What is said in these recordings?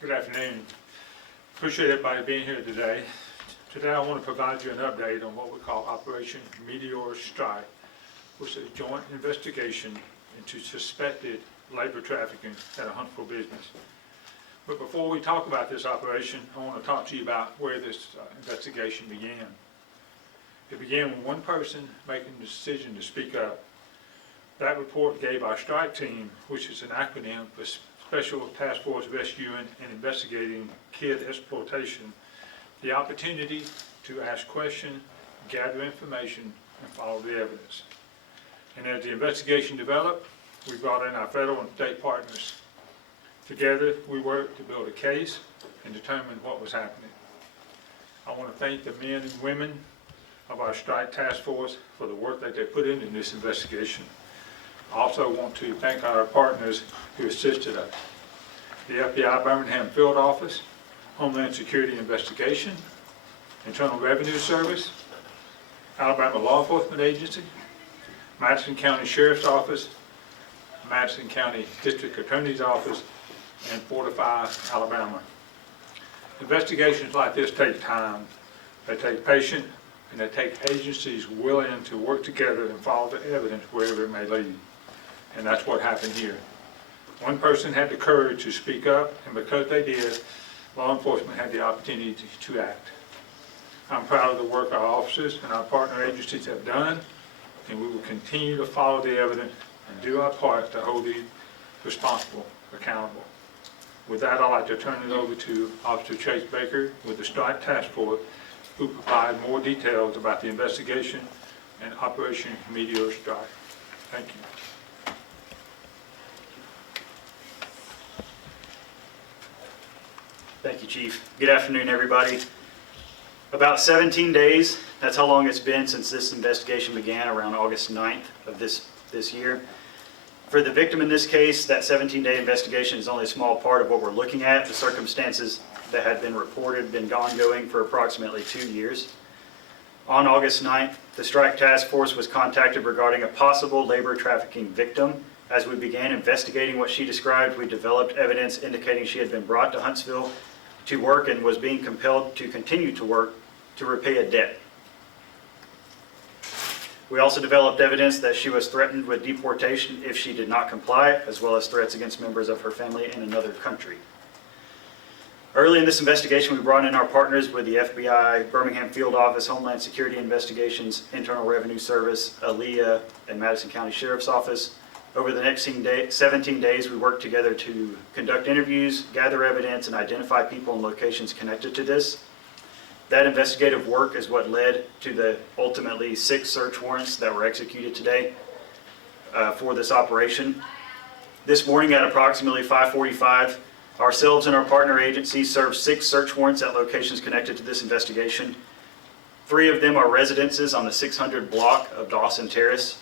Good afternoon. Appreciate everybody being here today. Today I want to provide you an update on what we call Operation Meteor Strike, which is a joint investigation into suspected labor trafficking at a Huntsville business. But before we talk about this operation, I want to talk to you about where this investigation began. It began with one person making the decision to speak up. That report gave our strike team, which is an acronym for Special Task Force Rescuing and Investigating Kid Exploitation, the opportunity to ask questions, gather information, and follow the evidence. And as the investigation developed, we brought in our federal and state partners. Together, we worked to build a case and determine what was happening. I want to thank the men and women of our strike task force for the work that they put in this investigation. I also want to thank our partners who assisted us. The FBI Birmingham Field Office, Homeland Security Investigation, Internal Revenue Service, Alabama Law Enforcement Agency, Madison County Sheriff's Office, Madison County District Attorney's Office, and Fortify, Alabama. Investigations like this take time. They take patience, and they take agencies willing to work together and follow the evidence wherever it may lead. And that's what happened here. One person had the courage to speak up, and because they did, law enforcement had the opportunity to act. I'm proud of the work our officers and our partner agencies have done, and we will continue to follow the evidence and do our part to hold the responsible accountable. With that, I'd like to turn it over to Officer Chase Baker with the Strike Task Force, who will provide more details about the investigation and Operation Meteor Strike. Thank you. Thank you, Chief. Good afternoon, everybody. About 17 days, that's how long it's been since this investigation began, around August 9th of this year. For the victim in this case, that 17-day investigation is only a small part of what we're looking at. The circumstances that had been reported have been ongoing for approximately 2 years. On August 9th, the Strike Task Force was contacted regarding a possible labor trafficking victim. As we began investigating what she described, we developed evidence indicating she had been brought to Huntsville to work and was being compelled to continue to work to repay a debt. We also developed evidence that she was threatened with deportation if she did not comply, as well as threats against members of her family in another country. Early in this investigation, we brought in our partners with the FBI, Birmingham Field Office, Homeland Security Investigations, Internal Revenue Service, ALEA, and Madison County Sheriff's Office. Over the next 17 days, we worked together to conduct interviews, gather evidence, and identify people and locations connected to this. That investigative work is what led to the ultimately 6 search warrants that were executed today for this operation. This morning at approximately 5:45, ourselves and our partner agencies served 6 search warrants at locations connected to this investigation. 3 of them are residences on the 600 block of Dawson Terrace,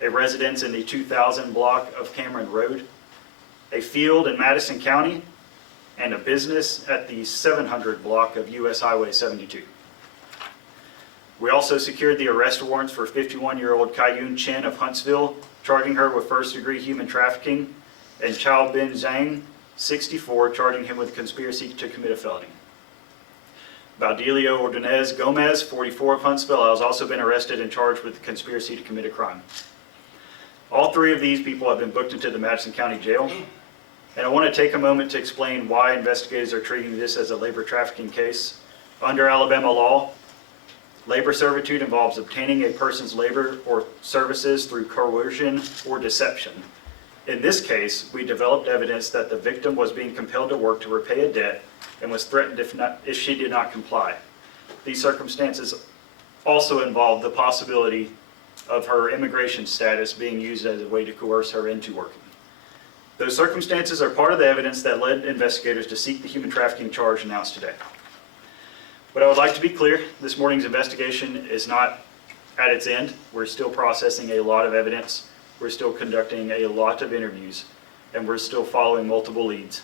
a residence in the 2000 block of Cameron Road, a field in Madison County, and a business at the 700 block of US Highway 72. We also secured the arrest warrants for 51-year-old Kayun Chen of Huntsville, charging her with first-degree human trafficking, and Chao Bin Zhang, 64, charging him with conspiracy to commit a felony. Baudilio Ordonez Gomez, 44 of Huntsville, has also been arrested and charged with conspiracy to commit a crime. All 3 of these people have been booked into the Madison County Jail. And I want to take a moment to explain why investigators are treating this as a labor trafficking case. Under Alabama law, labor servitude involves obtaining a person's labor or services through coercion or deception. In this case, we developed evidence that the victim was being compelled to work to repay a debt and was threatened if she did not comply. These circumstances also involve the possibility of her immigration status being used as a way to coerce her into working. Those circumstances are part of the evidence that led investigators to seek the human trafficking charge announced today. But I would like to be clear, this morning's investigation is not at its end. We're still processing a lot of evidence. We're still conducting a lot of interviews, and we're still following multiple leads.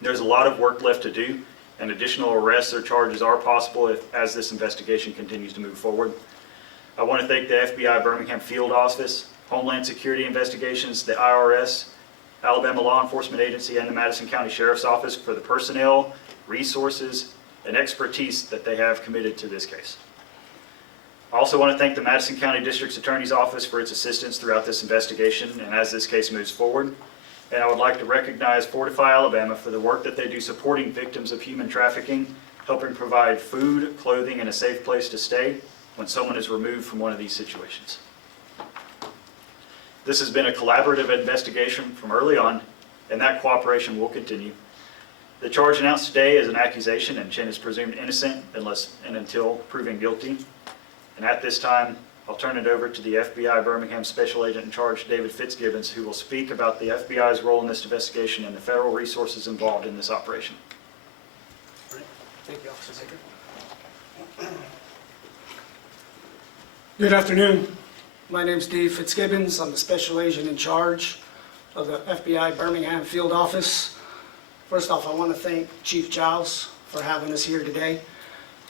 There's a lot of work left to do, and additional arrests or charges are possible as this investigation continues to move forward. I want to thank the FBI Birmingham Field Office, Homeland Security Investigations, the IRS, Alabama Law Enforcement Agency and the Madison County Sheriff's Office for the personnel, resources, and expertise that they have committed to this case. I also want to thank the Madison County District Attorney's Office for its assistance throughout this investigation and as this case moves forward. And I would like to recognize Fortify Alabama for the work that they do supporting victims of human trafficking, helping provide food, clothing, and a safe place to stay when someone is removed from one of these situations. This has been a collaborative investigation from early on, and that cooperation will continue. The charge announced today is an accusation, and Chen is presumed innocent unless and until proven guilty. And at this time, I'll turn it over to the FBI Birmingham Special Agent in Charge, David Fitzgibbons, who will speak about the FBI's role in this investigation and the federal resources involved in this operation. All right. Thank you, Officer Baker. Good afternoon. My name is Dave Fitzgibbons. I'm the Special Agent in charge of the FBI Birmingham Field Office. First off, I want to thank Chief Giles for having us here today.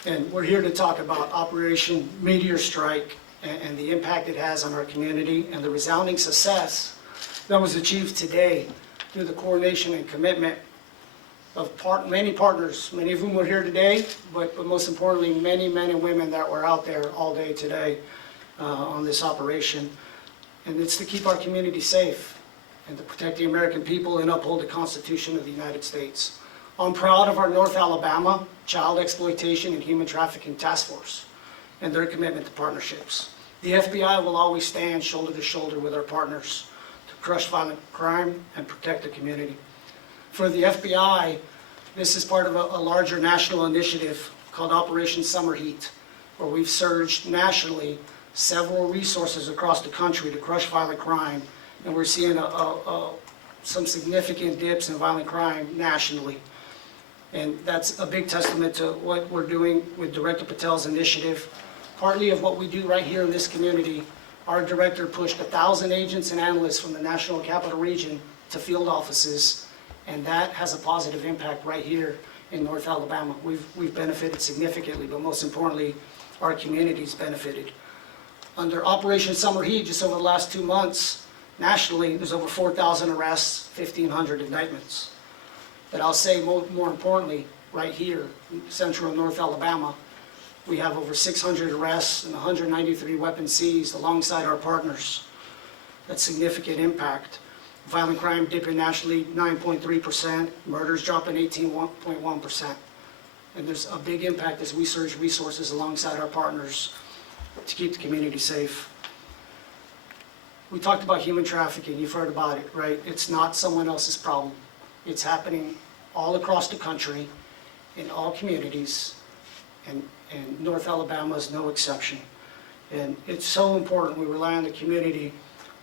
And we're here to talk about Operation Meteor Strike and the impact it has on our community and the resounding success that was achieved today through the coordination and commitment of many partners, many of whom were here today, but most importantly, many men and women that were out there all day today on this operation. And it's to keep our community safe and to protect the American people and uphold the Constitution of the United States. I'm proud of our North Alabama Child Exploitation and Human Trafficking Task Force and their commitment to partnerships. The FBI will always stand shoulder to shoulder with our partners to crush violent crime and protect the community. For the FBI, this is part of a larger national initiative called Operation Summer Heat, where we've surged nationally several resources across the country to crush violent crime, and we're seeing some significant dips in violent crime nationally. And that's a big testament to what we're doing with Director Patel's initiative. Partly of what we do right here in this community, our director pushed 1,000 agents and analysts from the National Capital Region to field offices, and that has a positive impact right here in North Alabama. We've benefited significantly, but most importantly, our community's benefited. Under Operation Summer Heat, just over the last 2 months, nationally, there's over 4,000 arrests, 1,500 indictments. But I'll say more importantly, right here in central North Alabama, we have over 600 arrests and 193 weapons seized alongside our partners. That's significant impact. Violent crime dipping nationally 9.3%, murders dropping 18.1%. And there's a big impact as we surge resources alongside our partners to keep the community safe. We talked about human trafficking, you've heard about it, right? It's not someone else's problem. It's happening all across the country, in all communities, and North Alabama is no exception. And it's so important we rely on the community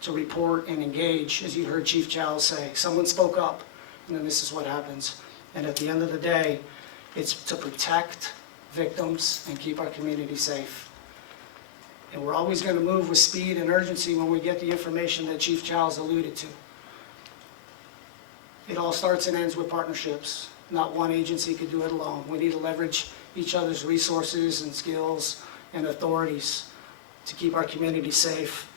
to report and engage. As you heard Chief Giles say, someone spoke up, and then this is what happens. And at the end of the day, it's to protect victims and keep our community safe. And we're always going to move with speed and urgency when we get the information that Chief Giles alluded to. It all starts and ends with partnerships. Not one agency could do it alone. We need to leverage each other's resources and skills and authorities to keep our community safe.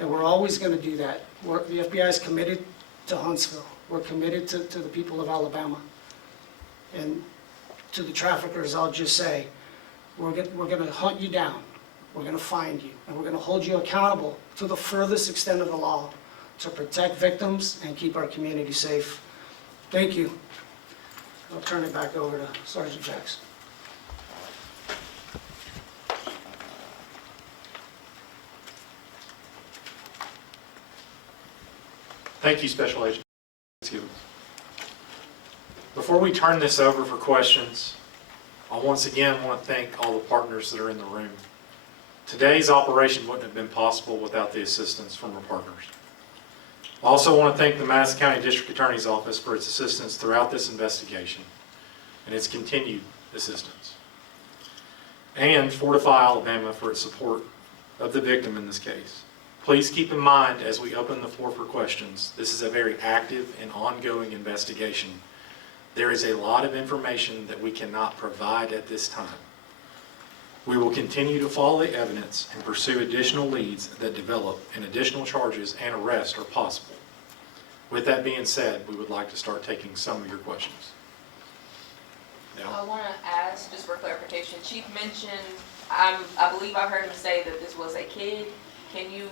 And we're always going to do that. The FBI is committed to Huntsville. We're committed to the people of Alabama. And to the traffickers, I'll just say, we're going to hunt you down. We're going to find you. And we're going to hold you accountable to the furthest extent of the law to protect victims and keep our community safe. Thank you. I'll turn it back over to Sergeant Jackson. Thank you, Special Agent. Before we turn this over for questions, I once again want to thank all the partners that are in the room. Today's operation wouldn't have been possible without the assistance from our partners. I also want to thank the Madison County District Attorney's Office for its assistance throughout this investigation and its continued assistance. And Fortify Alabama for its support of the victim in this case. Please keep in mind as we open the floor for questions, this is a very active and ongoing investigation. There is a lot of information that we cannot provide at this time. We will continue to follow the evidence and pursue additional leads that develop and additional charges and arrests are possible. With that being said, we would like to start taking some of your questions. Now, I want to ask, just for clarification, Chief mentioned, I believe I heard him say that this was a kid. Can you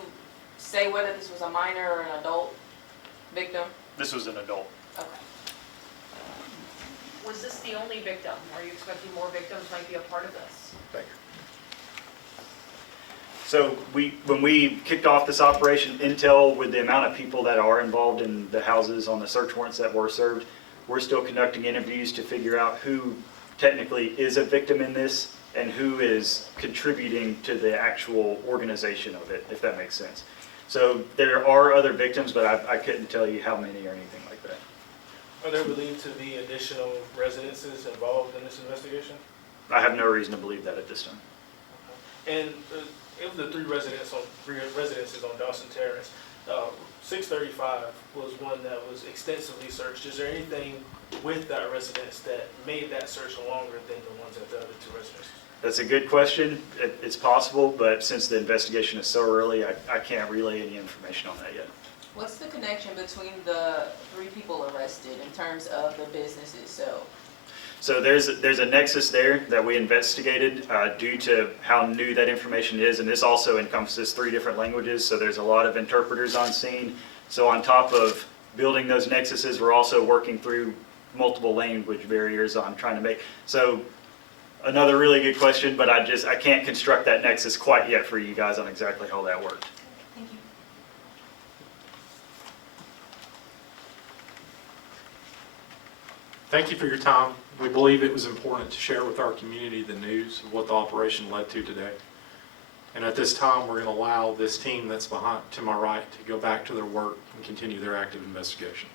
say whether this was a minor or an adult victim? This was an adult. Okay. Was this the only victim? Are you expecting more victims might be a part of this? Thank you. So when we kicked off this operation, intel with the amount of people that are involved in the houses on the search warrants that were served, we're still conducting interviews to figure out who technically is a victim in this and who is contributing to the actual organization of it, if that makes sense. So there are other victims, but I couldn't tell you how many or anything like that. Are there believed to be additional residences involved in this investigation? I have no reason to believe that at this time. And of the three residences on Dawson Terrace, 635 was one that was extensively searched. Is there anything with that residence that made that search longer than the ones at the other two residences? That's a good question. It's possible, but since the investigation is so early, I can't relay any information on that yet. What's the connection between the 3 people arrested in terms of the business itself? So there's a nexus there that we investigated due to how new that information is, and this also encompasses 3 different languages, so there's a lot of interpreters on scene. So on top of building those nexuses, we're also working through multiple language barriers on trying to make, so another really good question, but I can't construct that nexus quite yet for you guys on exactly how that worked. Thank you. thank you for your time. We believe it was important to share with our community the news of what the operation led to today. And at this time, we're going to allow this team that's behind to my right to go back to their work and continue their active investigation.